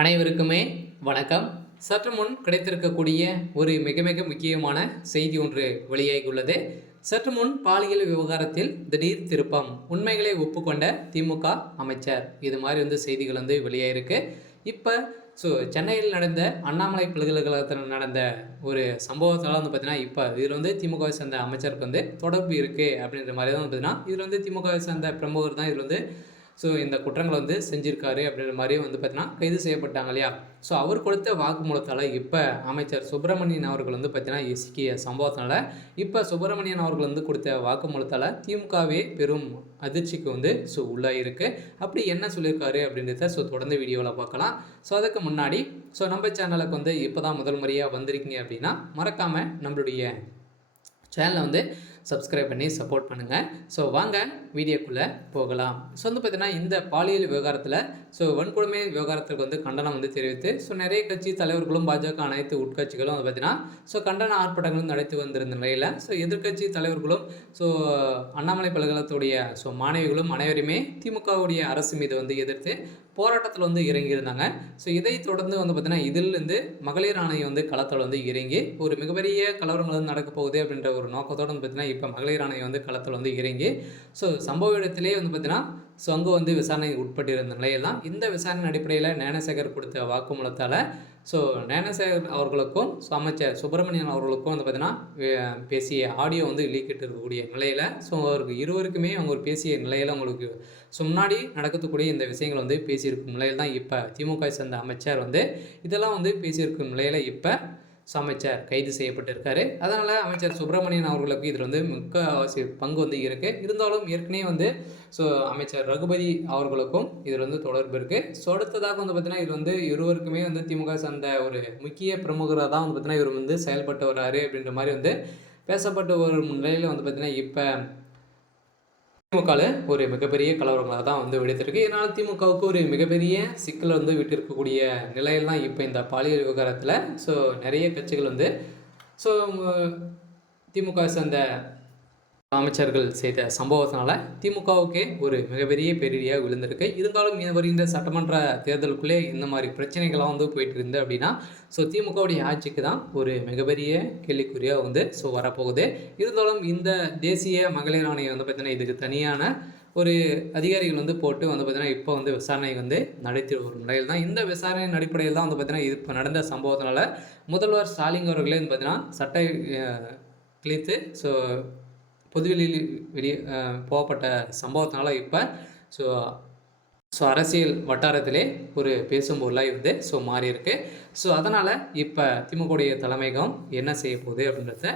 அனைவருக்குமே வணக்கம். சற்று முன் கிடைத்திருக்கக்கூடிய ஒரு மிக மிக முக்கியமான செய்தி ஒன்று வெளியாகியுள்ளது. சற்று முன் பாலியல் விவகாரத்தில் திடீர் திருப்பம், உண்மைகளை ஒப்புக்கொண்ட திமுக அமைச்சர். இது மாதிரி செய்திகள் வெளியாயிருக்கு. இப்போ சென்னையில் நடந்த அண்ணாமலை பல்கலைக்கழகத்தில் நடந்த ஒரு சம்பவத்தால் பார்த்தீங்கன்னா, இப்போ இதில் திமுகவை சேர்ந்த அமைச்சருக்கு தொடர்பு இருக்குது அப்படின்ற மாதிரி தான் பார்த்தீங்கன்னா, இதில் திமுகவை சேர்ந்த பிரமுகர் தான் இதில் இந்த குற்றங்கள் செஞ்சிருக்காரு அப்படின்ற மாதிரியும் பார்த்தீங்கன்னா கைது செய்யப்பட்டாங்க இல்லையா. அவர் கொடுத்த வாக்குமூலத்தால் இப்போ அமைச்சர் சுப்பிரமணியன் அவர்கள் பார்த்தீங்கன்னா சிக்கிய சம்பவத்தினால இப்போ சுப்பிரமணியன் அவர்கள் கொடுத்த வாக்குமூலத்தால் திமுகவே பெரும் அதிர்ச்சிக்கு உள்ளாயிருக்கு. அப்படி என்ன சொல்லியிருக்காரு அப்படின்றத தொடர்ந்து வீடியோவில் பார்க்கலாம். அதுக்கு முன்னாடி நம்ம சேனலுக்கு இப்போ தான் முதல் முறையாக வந்திருக்கீங்க அப்படின்னா மறக்காமல் நம்மளுடைய சேனலை சப்ஸ்கிரைப் பண்ணி சப்போர்ட் பண்ணுங்கள். வாங்க வீடியோக்குள்ளே போகலாம். பார்த்தீங்கன்னா இந்த பாலியல் விவகாரத்தில் வன்கொடுமை விவகாரத்துக்கு கண்டனம் தெரிவித்து நிறைய கட்சி தலைவர்களும் பாஜக அனைத்து உட்கட்சிகளும் பார்த்தீங்கன்னா கண்டன ஆர்ப்பாட்டங்களும் நடத்தி வந்திருந்த நிலையில் எதிர்கட்சி தலைவர்களும் அண்ணாமலை பல்கலைக்கழகத்துடைய மாணவிகளும் அனைவருமே திமுகவுடைய அரசு மீது எதிர்த்து போராட்டத்தில் இறங்கியிருந்தாங்க. இதை தொடர்ந்து பார்த்தீங்கன்னா இதிலிருந்து மகளிர் ஆணையம் களத்தில் இறங்கி ஒரு மிகப்பெரிய கலவரங்கள் நடக்க போகுது அப்படின்ற ஒரு நோக்கத்தோடு பார்த்தீங்கன்னா இப்போ மகளிர் ஆணையம் களத்தில் இறங்கி சம்பவ இடத்திலே பார்த்தீங்கன்னா அங்கே விசாரணை உட்பட்டிருந்த நிலையில் தான் இந்த விசாரணை அடிப்படையில் ஞானசேகர் கொடுத்த வாக்குமூலத்தால் ஞானசேகர் அவர்களுக்கும் அமைச்சர் சுப்பிரமணியன் அவர்களுக்கும் பார்த்தீங்கன்னா பேசிய ஆடியோ லீக்கிட்டு இருக்கக்கூடிய நிலையில் அவருக்கு இருவருக்குமே அவங்க பேசிய நிலையில் அவங்களுக்கு முன்னாடி நடக்கக்கூடிய இந்த விஷயங்கள் பேசியிருக்கும் நிலையில் தான் இப்போ திமுக சேர்ந்த அமைச்சர் இதெல்லாம் பேசியிருக்கும் நிலையில் இப்போ அமைச்சர் கைது செய்யப்பட்டிருக்காரு. அதனால் அமைச்சர் சுப்பிரமணியன் அவர்களுக்கு இதில் முக்கால்வாசி பங்கு இருக்குது. இருந்தாலும் ஏற்கனவே அமைச்சர் ரகுபதி அவர்களுக்கும் இதில் தொடர்பு இருக்குது. அடுத்ததாக பார்த்தீங்கன்னா இது இருவருக்குமே திமுக சார்ந்த ஒரு முக்கிய பிரமுகராக தான் பார்த்தீங்கன்னா இவர் செயல்பட்டு வர்றாரு அப்படின்ற மாதிரி பேசப்பட்ட ஒரு நிலையில் பார்த்தீங்கன்னா இப்போ திமுகவில் ஒரு மிகப்பெரிய கலவரங்களாக தான் வெடித்திருக்கு. இதனால் திமுகவுக்கு ஒரு மிகப்பெரிய சிக்கல் விட்டிருக்கக்கூடிய நிலையில் தான் இப்போ இந்த பாலியல் விவகாரத்தில் நிறைய கட்சிகள் திமுக சேர்ந்த அமைச்சர்கள் செய்த சம்பவத்தினால திமுகவுக்கே ஒரு மிகப்பெரிய பேரிடியாக விழுந்திருக்கு. இருந்தாலும் வருகின்ற சட்டமன்ற தேர்தலுக்குள்ளே இந்த மாதிரி பிரச்சனைகள்லாம் போயிட்டு இருந்து அப்படின்னா திமுகவுடைய ஆட்சிக்கு தான் ஒரு மிகப்பெரிய கேள்விக்குறியாக வரப்போகுது. இருந்தாலும் இந்த தேசிய மகளிர் ஆணையம் பார்த்தீங்கன்னா இதுக்கு தனியான ஒரு அதிகாரிகள் போட்டு பார்த்தீங்கன்னா இப்போ விசாரணை நடத்தி வரும் நிலையில் தான் இந்த விசாரணையின் அடிப்படையில் தான் பார்த்தீங்கன்னா இப்போ நடந்த சம்பவத்தினால முதல்வர் ஸ்டாலின் அவர்களே பார்த்தீங்கன்னா சட்டை கிழித்து பொதுவெளியில் வெளியே போகப்பட்ட சம்பவத்தினால இப்போ அரசியல் வட்டாரத்திலே ஒரு பேசும் பொருளாக மாறியிருக்கு. அதனால் இப்போ திமுகவுடைய தலைமையகம் என்ன செய்ய போகுது அப்படின்றத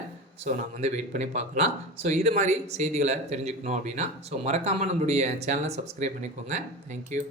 நாம் வெயிட் பண்ணி பார்க்கலாம். இது மாதிரி செய்திகளை தெரிஞ்சுக்கணும் அப்படின்னா மறக்காமல் நம்மளுடைய சேனலை சப்ஸ்கிரைப் பண்ணிக்கோங்க. தேங்க்யூ.